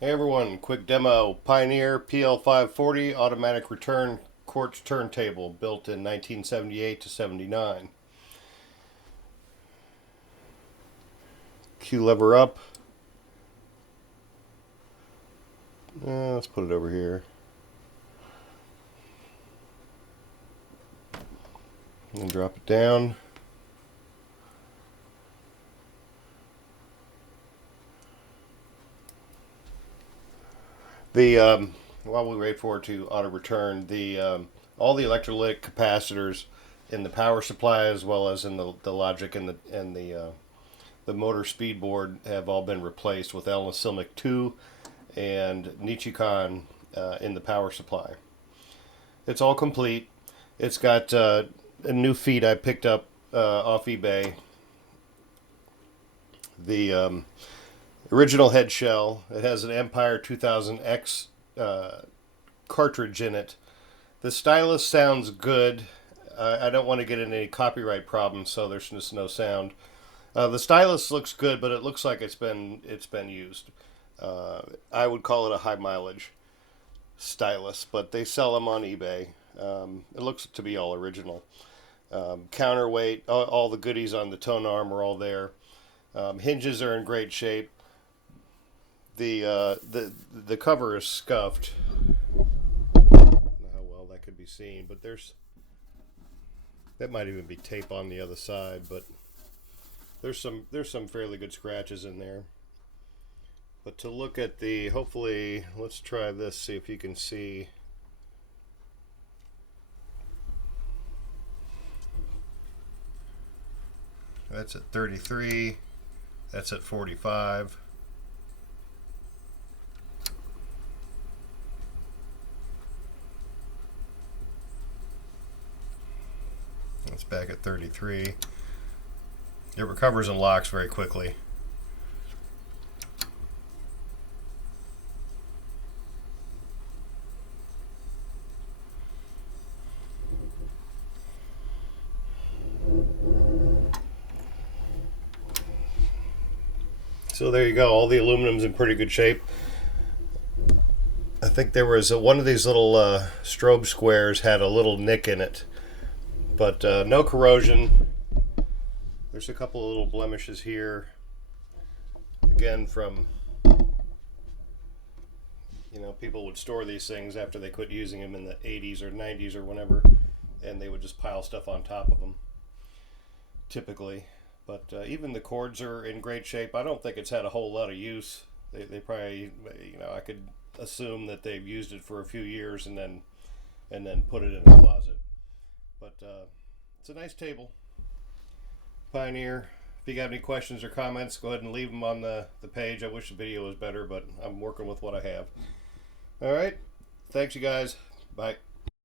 Hey everyone, quick demo. Pioneer PL-540 automatic return quartz turntable built in 1978 to 79. Q lever up. Let's put it over here. And drop it down. While we wait for it to auto return, all the electrolytic capacitors in the power supply as well as in the logic and the motor speed board have all been replaced with Elna Silmic II and Nichicon in the power supply. It's all complete. It's got a new feet I picked up off eBay. The original head shell. It has an Empire 2000X cartridge in it. The stylus sounds good. I don't want to get into any copyright problems, so there's just no sound. The stylus looks good, but it looks like it's been used. I would call it a high mileage stylus, but they sell them on eBay. It looks to be all original. Counterweight, all the goodies on the tone arm are all there. Hinges are in great shape. The cover is scuffed. I don't know how well that could be seen, but that might even be tape on the other side, but there's some fairly good scratches in there. But to look at hopefully, let's try this, see if you can see. That's at 33, that's at 45. That's back at 33. It recovers and locks very quickly. So there you go. All the aluminum's in pretty good shape. I think there was one of these little strobe squares had a little nick in it, but no corrosion. There's a couple of little blemishes here. Again, from people would store these things after they quit using them in the 80s or 90s or whenever, and they would just pile stuff on top of them, typically. But even the cords are in great shape. I don't think it's had a whole lot of use. They probably, I could assume that they've used it for a few years and then put it in a closet. But it's a nice table. Pioneer. If you got any questions or comments, go ahead and leave them on the page. I wish the video was better, but I'm working with what I have. All right. Thanks, you guys. Bye.